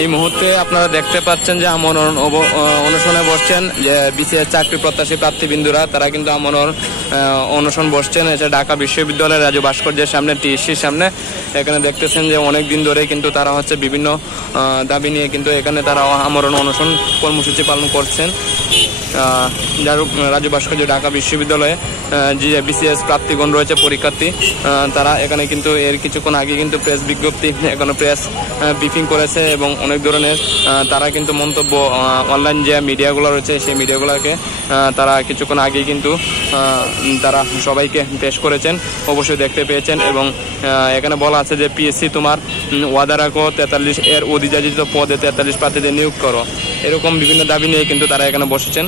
এই মুহূর্তে আপনারা দেখতে পাচ্ছেন যে আমরণ অনশনে বসছেন যে বিসিএস চাকরি প্রত্যাশী প্রার্থীবৃন্দরা, তারা কিন্তু আমরণ অনশন বসছেন এসে ঢাকা বিশ্ববিদ্যালয়ের রাজু ভাস্কর্যের সামনে, টিএসসির সামনে। এখানে দেখতেছেন যে অনেক দিন ধরে কিন্তু তারা হচ্ছে বিভিন্ন দাবি নিয়ে কিন্তু এখানে তারা আমরণ অনশন কর্মসূচি পালন করছেন। রাজু ভাস্কর্য ঢাকা বিশ্ববিদ্যালয়ে যে বিসিএস প্রার্থীগণ রয়েছে, পরীক্ষার্থী, তারা এখানে কিন্তু এর কিছুক্ষণ আগে কিন্তু প্রেস বিজ্ঞপ্তি, এখানে প্রেস ব্রিফিং করেছে এবং অনেক ধরনের তারা কিন্তু মন্তব্য অনলাইন যে মিডিয়াগুলো রয়েছে সেই মিডিয়াগুলোকে তারা কিছুক্ষণ আগে কিন্তু তারা সবাইকে পেশ করেছেন, অবশ্যই দেখতে পেয়েছেন। এবং এখানে বলা আছে যে পিএসসি তোমার ওয়াদা রাখো, 43 এর অধিযাচিত পদে 43 প্রার্থীদের নিয়োগ করো, এরকম বিভিন্ন দাবি নিয়ে কিন্তু তারা এখানে বসেছেন।